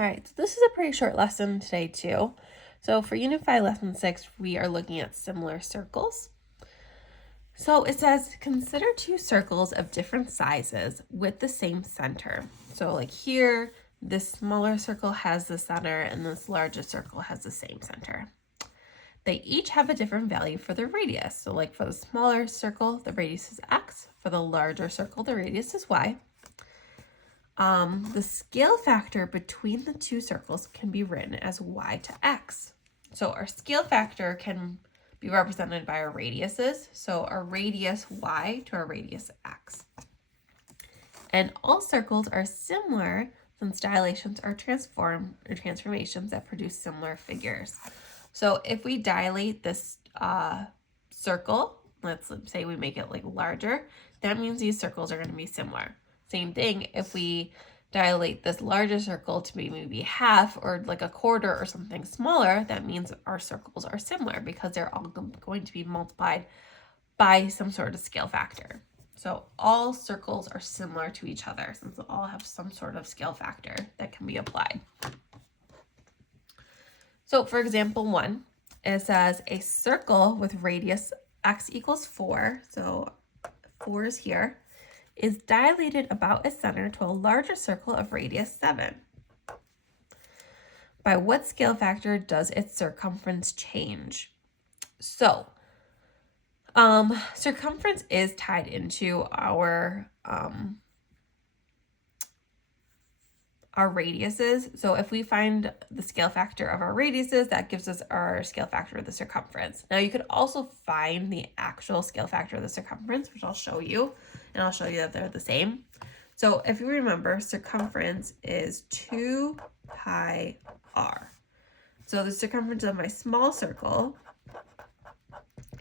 All right, so this is a pretty short lesson today too. So for Unit 5, Lesson 6, we are looking at similar circles. So it says, consider two circles of different sizes with the same center. So like here, this smaller circle has the center and this larger circle has the same center. They each have a different value for their radius. So like for the smaller circle, the radius is x. For the larger circle, the radius is y. The scale factor between the two circles can be written as y to x. So our scale factor can be represented by our radiuses. So our radius y to our radius x. And all circles are similar since dilations are transformations that produce similar figures. So if we dilate this circle, let's say we make it like larger, that means these circles are going to be similar. Same thing, if we dilate this larger circle to be maybe half or like a quarter or something smaller, that means our circles are similar because they're all going to be multiplied by some sort of scale factor. So all circles are similar to each other since they all have some sort of scale factor that can be applied. So for example 1, it says a circle with radius x equals 4, so 4 is here, is dilated about its center to a larger circle of radius 7. By what scale factor does its circumference change? So, circumference is tied into our radiuses. So if we find the scale factor of our radiuses, that gives us our scale factor of the circumference. Now you could also find the actual scale factor of the circumference, which I'll show you, and I'll show you that they're the same. So if you remember, circumference is 2 pi r. So the circumference of my small circle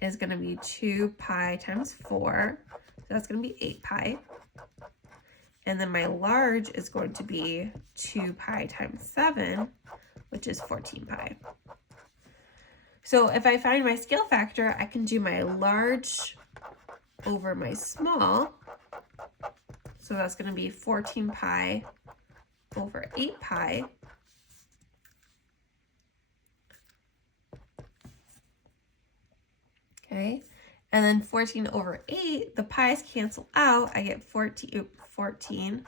is going to be 2 pi times 4. So that's going to be 8 pi. And then my large is going to be 2 pi times 7, which is 14 pi. So if I find my scale factor, I can do my large over my small. So that's going to be 14 pi over 8 pi. Okay. And then 14 over 8, the pi's cancel out. I get 14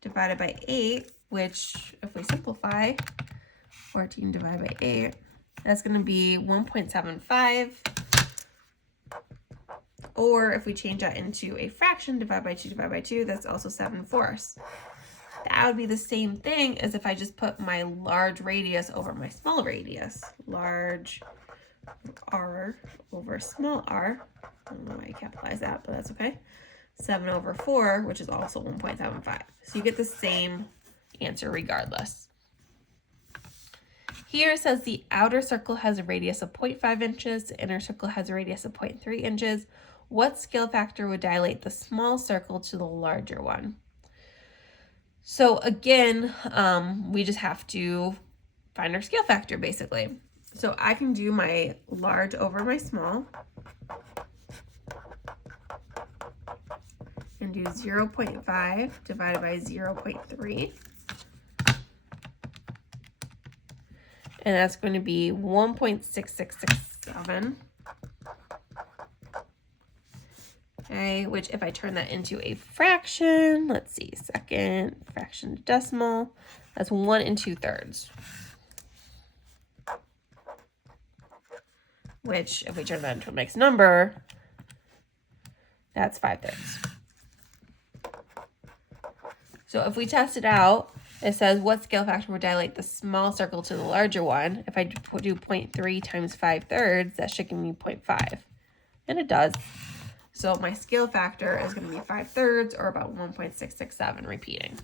divided by 8, which if we simplify, 14 divided by 8, that's going to be 1.75. Or if we change that into a fraction, divide by 2, that's also 7/4. That would be the same thing as if I just put my large radius over my small radius. Large r over small r. I don't know why I capitalized that, but that's okay. 7/4, which is also 1.75. So you get the same answer regardless. Here it says the outer circle has a radius of 0.5 inches, the inner circle has a radius of 0.3 inches. What scale factor would dilate the small circle to the larger one? So again, we just have to find our scale factor basically. So I can do my large over my small and do 0.5 divided by 0.3. And that's going to be 1.6667. Okay, which if I turn that into a fraction, let's see, second fraction to decimal, that's 1 2/3. Which if we turn that into a mixed number, that's 5/3. So if we test it out, it says what scale factor would dilate the small circle to the larger one? If I do 0.3 times 5/3, that should give me 0.5. And it does. So my scale factor is going to be 5/3 or about 1.667 repeating.